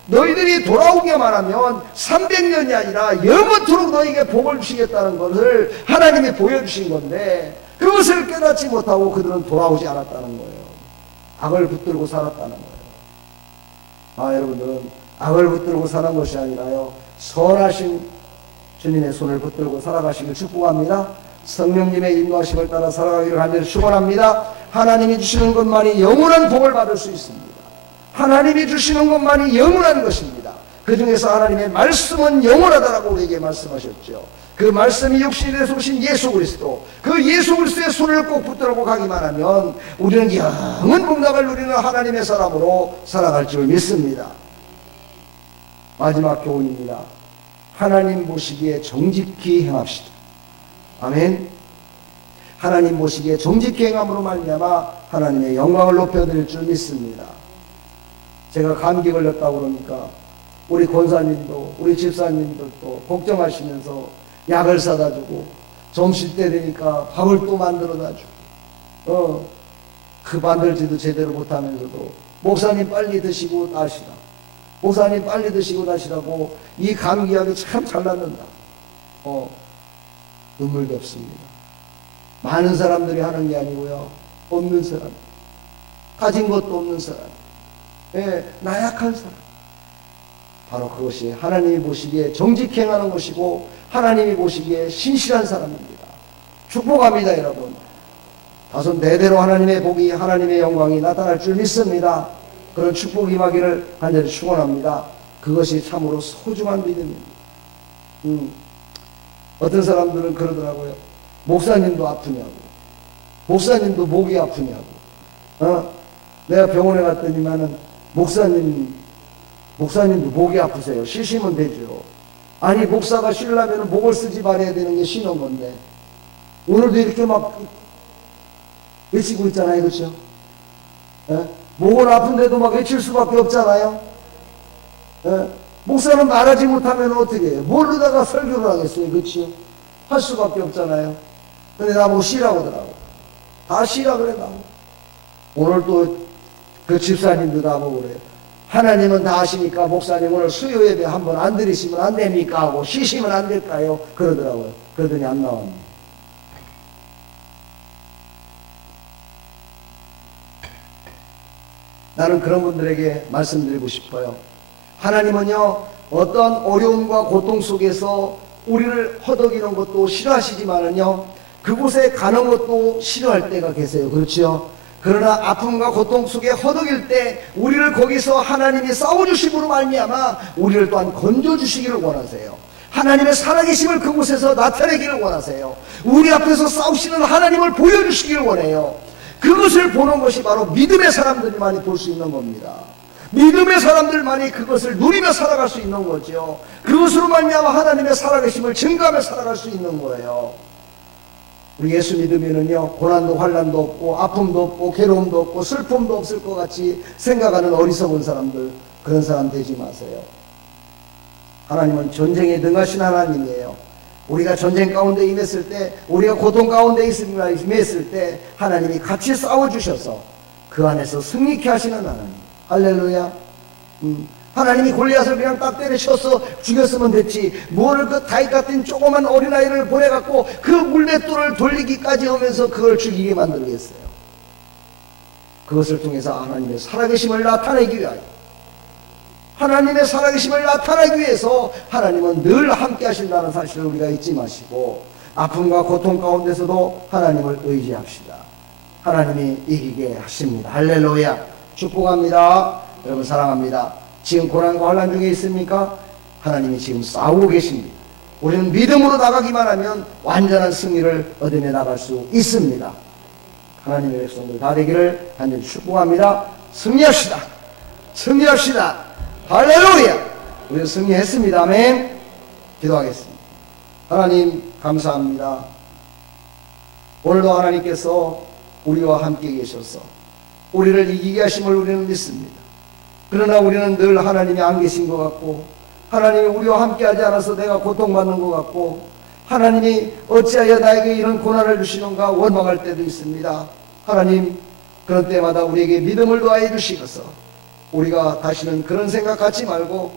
너희들이 돌아오기만 하면 300년이 아니라 영원토록 너희에게 복을 주시겠다는 것을 하나님이 보여주신 건데 그것을 깨닫지 못하고 그들은 돌아오지 않았다는 거예요. 악을 붙들고 살았다는 거예요. 여러분들은 악을 붙들고 사는 것이 아니라요 선하신 주님의 손을 붙들고 살아가시길 축복합니다. 성령님의 인도하심을 따라 살아가기를 간절히 축원합니다. 하나님이 주시는 것만이 영원한 복을 받을 수 있습니다. 하나님이 주시는 것만이 영원한 것입니다. 그 중에서 하나님의 말씀은 영원하다라고 우리에게 말씀하셨죠. 그 말씀이 육신이 되어서 오신 예수 그리스도, 그 예수 그리스도의 손을 꼭 붙들고 가기만 하면 우리는 영원 복락을 누리는 하나님의 사람으로 살아갈 줄 믿습니다. 마지막 교훈입니다. 하나님 보시기에 정직히 행합시다. 아멘. 하나님 보시기에 정직히 행함으로 말미암아 하나님의 영광을 높여드릴 줄 믿습니다. 제가 감기 걸렸다고 그러니까 우리 권사님도 우리 집사님들도 걱정하시면서 약을 사다 주고 점심때 되니까 밥을 또 만들어다 주고 그 만들지도 제대로 못하면서도 목사님 빨리 드시고 나시라, 목사님 빨리 드시고 나시라고 이 감기약이 참 잘 낫는다. 눈물도 없습니다. 많은 사람들이 하는 게 아니고요 없는 사람, 가진 것도 없는 사람, 나약한 사람, 바로 그것이 하나님이 보시기에 정직히 행하는 것이고 하나님이 보시기에 신실한 사람입니다. 축복합니다. 여러분, 다소 대대로 하나님의 복이 하나님의 영광이 나타날 줄 믿습니다. 그런 축복이 임하기를 간절히 축원합니다. 그것이 참으로 소중한 믿음입니다. 어떤 사람들은 그러더라고요. 목사님도 아프냐고, 목사님도 목이 아프냐고. 내가 병원에 갔더니만은 목사님도 목이 아프세요. 쉬시면 되죠. 아니 목사가 쉬려면 목을 쓰지 말아야 되는 게 쉬는 건데 오늘도 이렇게 막 외치고 있잖아요. 그렇죠? 목은 아픈데도 막 외칠 수밖에 없잖아요. 목사는 말하지 못하면 어떻게 해요? 뭘로다가 설교를 하겠어요? 그렇죠? 할 수밖에 없잖아요. 근데 나보고 쉬라고 하더라고. 다 쉬라 그래. 나보고. 오늘 또 그 집사님도 나보고 그래요. 하나님은 다 아시니까 목사님 오늘 수요 예배 한번 안 드리시면 안 됩니까? 하고 쉬시면 안 될까요? 그러더라고요. 그러더니 안 나왔네. 나는 그런 분들에게 말씀드리고 싶어요. 하나님은요 어떤 어려움과 고통 속에서 우리를 허덕이는 것도 싫어하시지만은요 그곳에 가는 것도 싫어할 때가 계세요. 그렇죠? 그러나 아픔과 고통 속에 허덕일 때 우리를 거기서 하나님이 싸워주심으로 말미암아 우리를 또한 건져주시기를 원하세요. 하나님의 살아계심을 그곳에서 나타내기를 원하세요. 우리 앞에서 싸우시는 하나님을 보여주시기를 원해요. 그것을 보는 것이 바로 믿음의 사람들만이 볼 수 있는 겁니다. 믿음의 사람들만이 그것을 누리며 살아갈 수 있는 거죠. 그것으로 말미암아 하나님의 살아계심을 증거하며 살아갈 수 있는 거예요. 우리 예수 믿으면은요, 고난도 환난도 없고 아픔도 없고 괴로움도 없고 슬픔도 없을 것 같이 생각하는 어리석은 사람들, 그런 사람 되지 마세요. 하나님은 전쟁에 능하신 하나님이에요. 우리가 전쟁 가운데 임했을 때, 우리가 고통 가운데 임했을 때 하나님이 같이 싸워주셔서 그 안에서 승리케 하시는 하나님. 할렐루야. 하나님이 골리앗을 그냥 딱 때려쳐서 죽였으면 됐지, 뭘 그 다윗 같은 조그만 어린아이를 보내갖고 그 물맷돌을 돌리기까지 하면서 그걸 죽이게 만들겠어요. 그것을 통해서 하나님의 살아계심을 나타내기 위하여, 하나님의 살아계심을 나타내기 위해서 하나님은 늘 함께 하신다는 사실을 우리가 잊지 마시고, 아픔과 고통 가운데서도 하나님을 의지합시다. 하나님이 이기게 하십니다. 할렐루야. 축복합니다. 여러분 사랑합니다. 지금 고난과 환난 중에 있습니까? 하나님이 지금 싸우고 계십니다. 우리는 믿음으로 나가기만 하면 완전한 승리를 얻어내 나갈 수 있습니다. 하나님의 백성들 다 되기를 간절히 축복합니다. 승리합시다. 승리합시다. 할렐루야. 우리는 승리했습니다. 아멘. 기도하겠습니다. 하나님 감사합니다. 오늘도 하나님께서 우리와 함께 계셔서 우리를 이기게 하심을 우리는 믿습니다. 그러나 우리는 늘 하나님이 안 계신 것 같고, 하나님이 우리와 함께 하지 않아서 내가 고통받는 것 같고, 하나님이 어찌하여 나에게 이런 고난을 주시는가 원망할 때도 있습니다. 하나님, 그런 때마다 우리에게 믿음을 더하여 주시고서 우리가 다시는 그런 생각 갖지 말고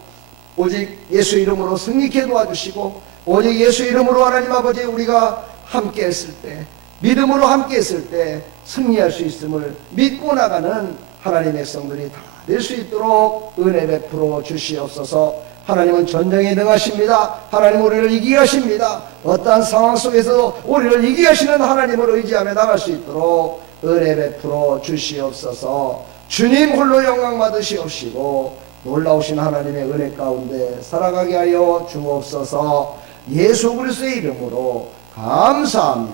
오직 예수 이름으로 승리케 도와주시고, 오직 예수 이름으로 하나님 아버지 우리가 함께 했을 때, 믿음으로 함께 했을 때 승리할 수 있음을 믿고 나가는 하나님의 백성들이 다 될 수 있도록 은혜 베풀어 주시옵소서. 하나님은 전쟁에 능하십니다. 하나님 우리를 이기게 하십니다. 어떠한 상황 속에서 우리를 이기게 하시는 하나님을 의지하며 나갈 수 있도록 은혜 베풀어 주시옵소서. 주님 홀로 영광 받으시옵시고 놀라우신 하나님의 은혜 가운데 살아가게 하여 주옵소서. 예수 그리스도의 이름으로 감사하며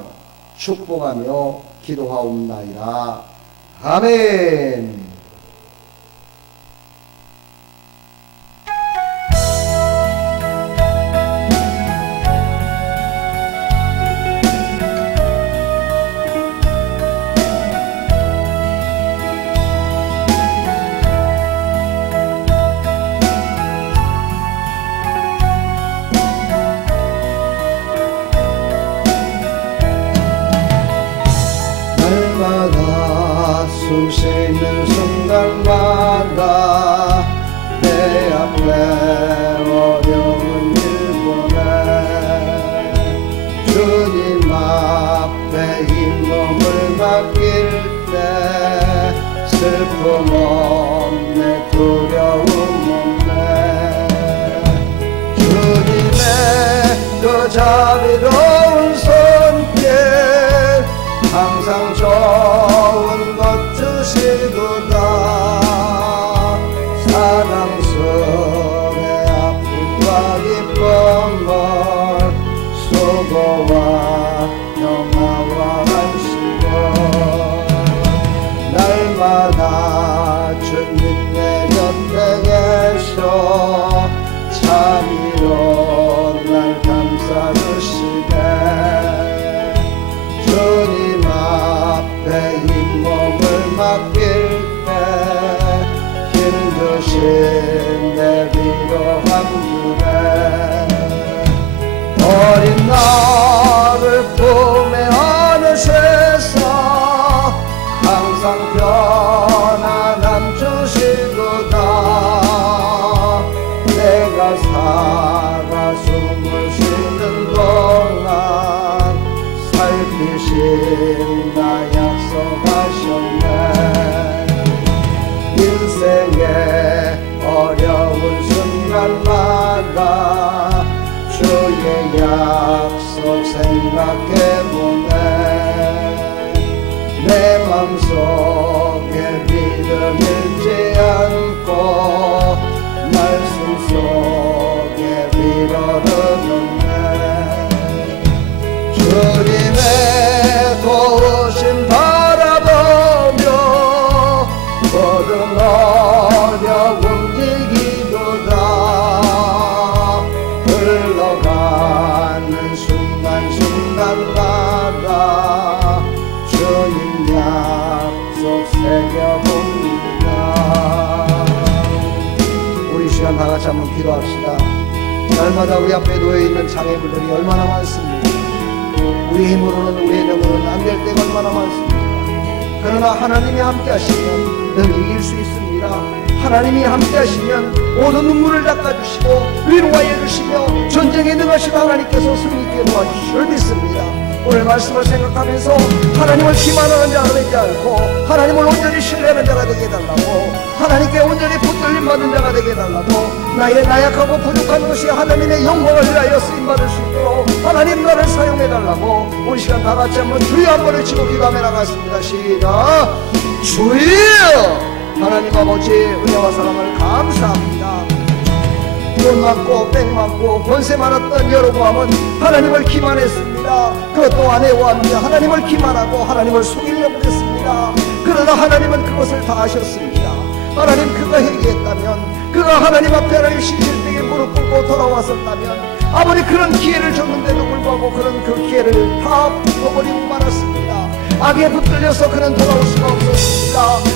축복하며 기도하옵나이다. 아멘. 숨쉬는 순간마다 내 앞에 어려운 일 보내 주님 앞에 이 몸을 맡길 때 슬픔 없네 두려움 없네 주님의 그 자비로운 손길 항상 좋은 것 주시도다 사랑스레 아픔과 기쁨을 수고와 영화와 안식을 날마다 주님 내 곁에 계셔 자비로운 날 감싸주시네 주님 앞에 이 몸을 맡길 때 힘주신 내 위로한 그대 어린 나를 품에 안으셔서 항상 편안함 주시도다 내가 살아 숨을 쉬는 동안 살피신다 약속하셨네 인생의 어려운 순간마다 주의 약속 생각해보네 밀지 않고 말씀 속에 빌어르는네. 주님의 도우심 바라보며 모든 어려운 일기보다 흘러가는 순간순간마다 주님 약속 새겨봅니다. 우리 시간 다같이 한번 기도합시다. 날마다 우리 앞에 놓여있는 장애물들이 얼마나 많습니까? 우리 힘으로는 우리의 능으로는 안 될 때가 얼마나 많습니다. 그러나 하나님이 함께 하시면 늘 이길 수 있습니다. 하나님이 함께 하시면 모든 눈물을 닦아주시고 위로하여 주시며 전쟁에 능하신 하나님께서 승리있게 도와주시를 믿습니다. 오늘 말씀을 생각하면서 하나님을 기만하는 자가 되지 않고 하나님을 온전히 신뢰하는 자가 되게 해달라고, 하나님께 온전히 붙들림 받는 자가 되게 해달라고, 나의 나약하고 부족한 것이 하나님의 영광을 위하여 쓰임받을 수 있도록 하나님 나를 사용해달라고 우리 시간 다같이 한번 주여 한번 외치고 기도하며 나갔습니다. 시작. 주여! 하나님 아버지 은혜와 사랑을 감사합니다. 돈 많고 백 많고 권세 많았던 여로보암은 하나님을 기만했습니다. 그것도 아내와 함께 하나님을 기만하고 하나님을 속이려고 했습니다. 그러나 하나님은 그것을 다 아셨습니다. 하나님 그가 회개했다면, 그가 하나님 앞에 하나님 신실되게 무릎 꿇고 돌아왔었다면, 아버지 그런 기회를 줬는데도 불구하고 그런 그 기회를 다 버리고 말았습니다. 악에 붙들려서 그는 돌아올 수가 없었습니다.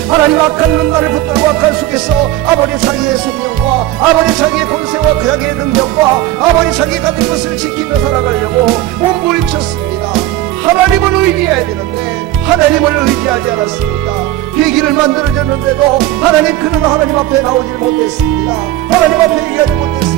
하나님 악한 눈날을 붙들고 악한 속에서 아버지 자기의 생명과 아버지 자기의 권세와 자기의 능력과 아버지 자기 가진 것을 지키며 살아가려고 몸부림쳤습니다. 하나님을 의지해야 되는데 하나님을 의지하지 않았습니다. 계기를 만들어줬는데도 하나님 그는 하나님 앞에 나오질 못했습니다. 하나님 앞에 얘기하지 못했습니다.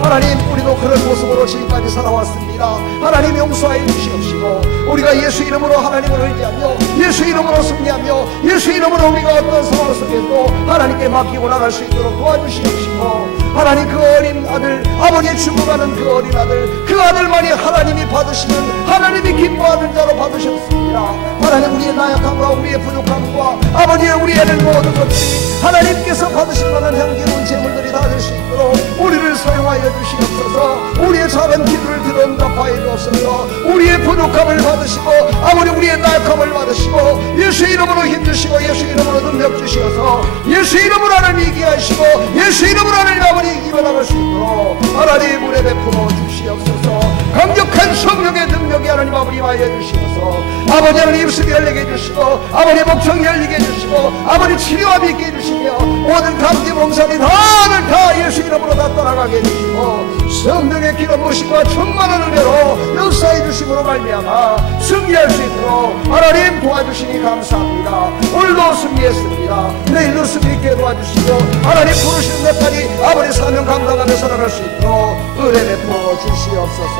하나님 우리도 그런 모습으로 지금까지 살아왔습니다. 하나님 용서하여 주시옵시고 우리가 예수 이름으로 하나님을 의지하며 예수 이름으로 승리하며 예수 이름으로 우리가 어떤 상황 속에도 하나님께 맡기고 나갈 수 있도록 도와주시옵시고, 하나님 그 어린 아들, 아버지 죽어가는 그 어린 아들, 그 아들만이 하나님이 받으시는 하나님이 기뻐하는 자로 받으셨습니다. 하나님 우리의 나약함과 우리의 부족함과 아버지의 우리의 모든 것들이 하나님께서 받으실 만한 향기로운 제물들이 다 될 수 있도록 우리를 사용하여 주시옵소서. 우리의 작은 기도를 들어응답하여 주옵소서. 우리의 부족함을 받으시고 아버지 우리의 나약함을 받으시고 예수 이름으로 힘주시고 예수 이름으로 능력 주시어서 예수 이름으로 하나님 이기게 하시고 예수 이름으로 하나님 아버지 이기며 나갈 수 있도록 하나님 우리 베풀어 주시옵소서. 강력한 성령의 능력이 하나님 아버지 와여 주시옵소서. 아버지 하나님 입술이 열리게 해주시고 아버지 목청이 열리게 해주시고 아버지 치료함이 있게 해주시며 모든 감기 몸살이 다 예수 이름으로 다 떠나가게 해주시고 성령의 기름 부으심과 충만한 은혜로 역사해 주심으로 말미암아 승리할 수 있도록 하나님 도와주시니 감사합니다. 오늘도 승리했습니다. 내일도 승리있게 도와주시고 하나님 부르시는 데까지 아버지 사명 감당하며 살아갈 수 있도록 은혜 베풀어 주시옵소서.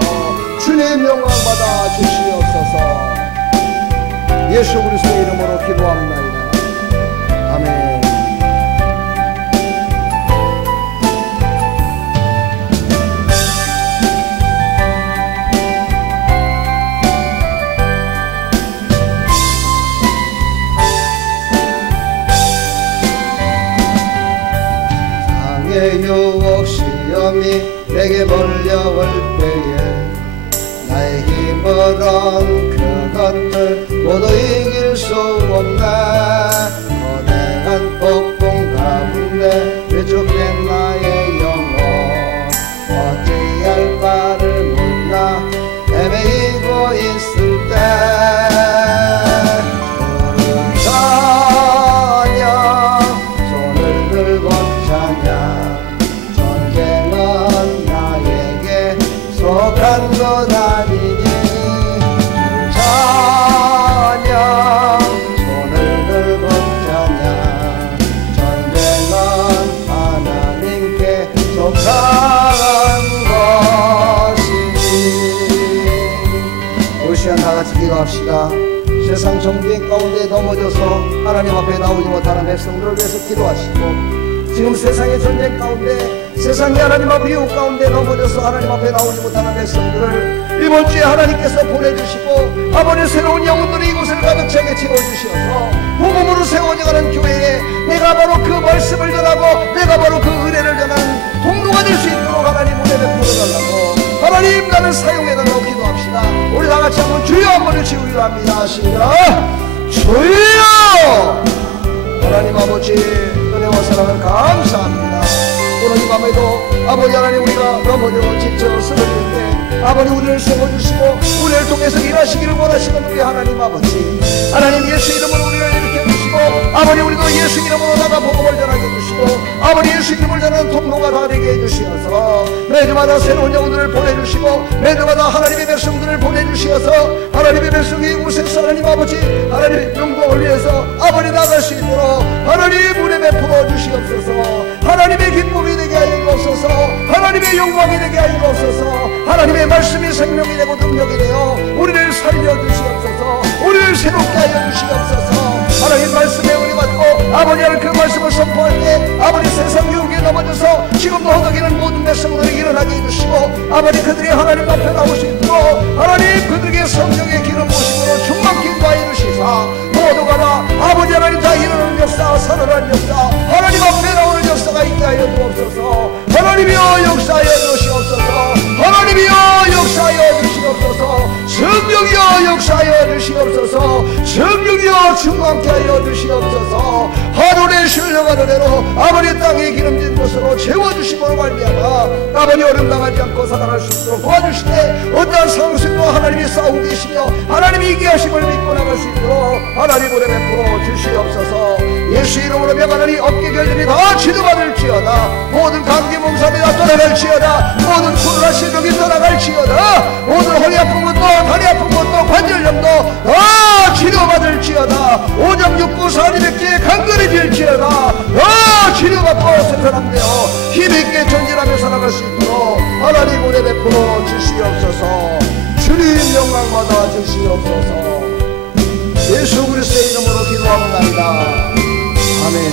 주님 영광 받아 주시옵소서. 예수 그리스도의 이름으로 기도합니다. 아멘. 상의 유혹 시험이 내게 몰려올 때에 나의 힘으론 그것들 모두 이길 수 없네. 거대한 폭풍 가운데 위축된 나의 영혼 어찌할 바를 몰라 헤매이고 있을 때 찬양 손을 들고 찬양 전쟁은 나에게 속한 것 아니니 찬양 손을 들고 찬양 전쟁은 하나님께 속한 것이니. 우리 시간 다같이 기도합시다. 세상 정죄 가운데 넘어져서 하나님 앞에 나오지 못하는 백성들을 위해서 기도하시고 지금 세상의 전쟁 가운데 세상에 하나님 앞 이웃 가운데 넘어져서 하나님 앞에 나오지 못하는 백성들을 이번 주에 하나님께서 보내주시고 아버지 새로운 영혼들이 이곳을 가득 차게 채워주셔서 복음으로 세워져가는 교회에 내가 바로 그 말씀을 전하고 내가 바로 그 은혜를 전하는 통로가 될 수 있도록 하나님 은혜 베풀어달라고 하나님 나를 사용해달라고 기도합시다. 우리 다같이 한번 주여 한번 외치기로 합니다. 시작. 주여. 하나님 아버지 은혜와 사랑을 감사합니다. 오늘 이 밤에도 아버지 하나님 우리가 넘어져 지쳐 쓰러질 때 아버지 우리를 세워주시고 우리를 통해서 일하시기를 원하시는 우리 하나님 아버지 하나님 예수 이름으로 우리를 일으켜 주시고 아버지 우리도 예수 이름으로 나가 복음을 전하게 해주시고 아버지 예수 이름을 전하는 통로가 다 되게 해주시어서 매주마다 새로운 영혼들을 보내주시고 매주마다 하나님의 백성들을 보내주시어서 하나님의 백성이 이곳에서 하나님 아버지 하나님의 영광을 위해서 아버지 나갈 수 있도록 하나님 은혜 베풀어 주시옵소서. 하나님의 기쁨이 되게 하여 주옵소서. 하나님의 영광이 되게 하여 주옵소서. 하나님의 말씀이 생명이 되고 능력이 되어 우리를 살려주시옵소서. 우리를 새롭게 하여 주시옵소서. 하나님 말씀에 우리 받고 아버지 하나님 그 말씀을 선포할 때 아버지 세상 유혹에 넘어져서 지금도 허덕이는 모든 백성들을 일어나게 해주시고 아버지 그들이 하나님 앞에 나올 수 있도록 하나님 그들에게 성령의 기름 부으심으로 충만케 인도하여 주시사 모두가 다 아버지 하나님 다 일어나는 역사 살아나는 역사 하나님 앞에 나오는 역사가 있게 하여 주옵소서. 하나님이여 역사하여 주시옵소서. 하나님이여 역사하여 주시옵소서. 성령이여 역사하여 주시옵소서. 성령이여 충만케 하여 주시옵소서. 하늘에 실려가는 대로 아버지 땅에 기름진 것으로 채워주시고 말미암아 아버지 어려움 당하지 않고 살아갈 수 있도록 도와주시되 어떠한 상승도 하나님이 싸우고 계시며 하나님이 이기 하심을 믿고 나갈 수 있도록 하나님 은혜 베풀어 주시옵소서. 예수 이름으로 명하노니 어깨 결림이 다 치료받을지어다. 모든 감기 몸살이 다 떠나갈지어다. 모든 코로나 실명이 떠나갈지어다. 모든 허리 아픈 것도 다리 아픈 것도 관절염도 다 치료받을지어다. 오정육부 사리백제 강건해질지어다. 다 치료받고 생산함되어 힘있게 전진하며 살아갈 수 있도록 하나님 은혜 베풀어 주시옵소서. 주님 영광받아 주시옵소서. 예수 그리스도의 이름으로 기도합니다. 아멘.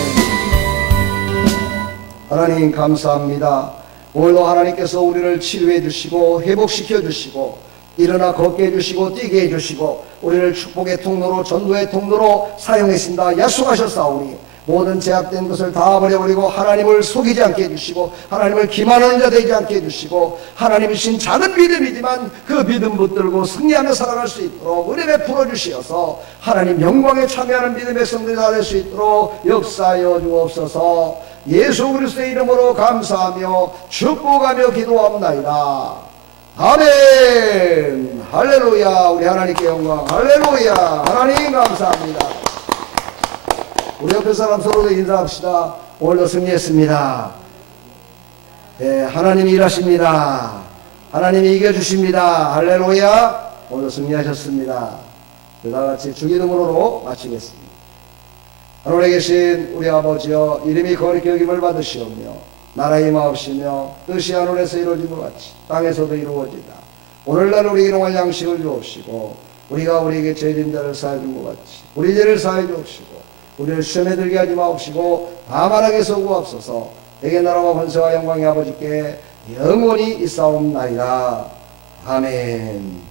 하나님 감사합니다. 오늘도 하나님께서 우리를 치료해 주시고 회복시켜 주시고 일어나 걷게 해주시고 뛰게 해주시고 우리를 축복의 통로로 전도의 통로로 사용하신다 약속하셨사오니 모든 제약된 것을 다 버려버리고 하나님을 속이지 않게 해주시고 하나님을 기만하는 자 되지 않게 해주시고 하나님이신 작은 믿음이지만 그 믿음 붙들고 승리하며 살아갈 수 있도록 은혜 베풀어 주시어서 하나님 영광에 참여하는 믿음의 성들이 다 될 수 있도록 역사하여 주옵소서. 예수 그리스도의 이름으로 감사하며 축복하며 기도합나이다. 아멘. 할렐루야. 우리 하나님께 영광. 할렐루야. 하나님 감사합니다. 우리 옆에 사람 서로도 인사합시다. 오늘도 승리했습니다. 네, 하나님이 일하십니다. 하나님이 이겨주십니다. 할렐루야. 오늘도 승리하셨습니다. 다같이 주기도문으로 마치겠습니다. 하늘에 계신 우리 아버지여 이름이 거룩히 여김을 받으시오며 나라의 마옵시며 뜻이 하늘에서 이루어진 것 같이 땅에서도 이루어지다. 오늘날 우리 일용할 양식을 주옵시고 우리가 우리에게 죄진 자를 사해 준 것 같이 우리 죄를 사해 주옵시고 우리를 시험에 들게 하지 마옵시고 다만 악에서 구하옵소서. 내게 나라와 권세와 영광의 아버지께 영원히 있사옵나이다. 아멘.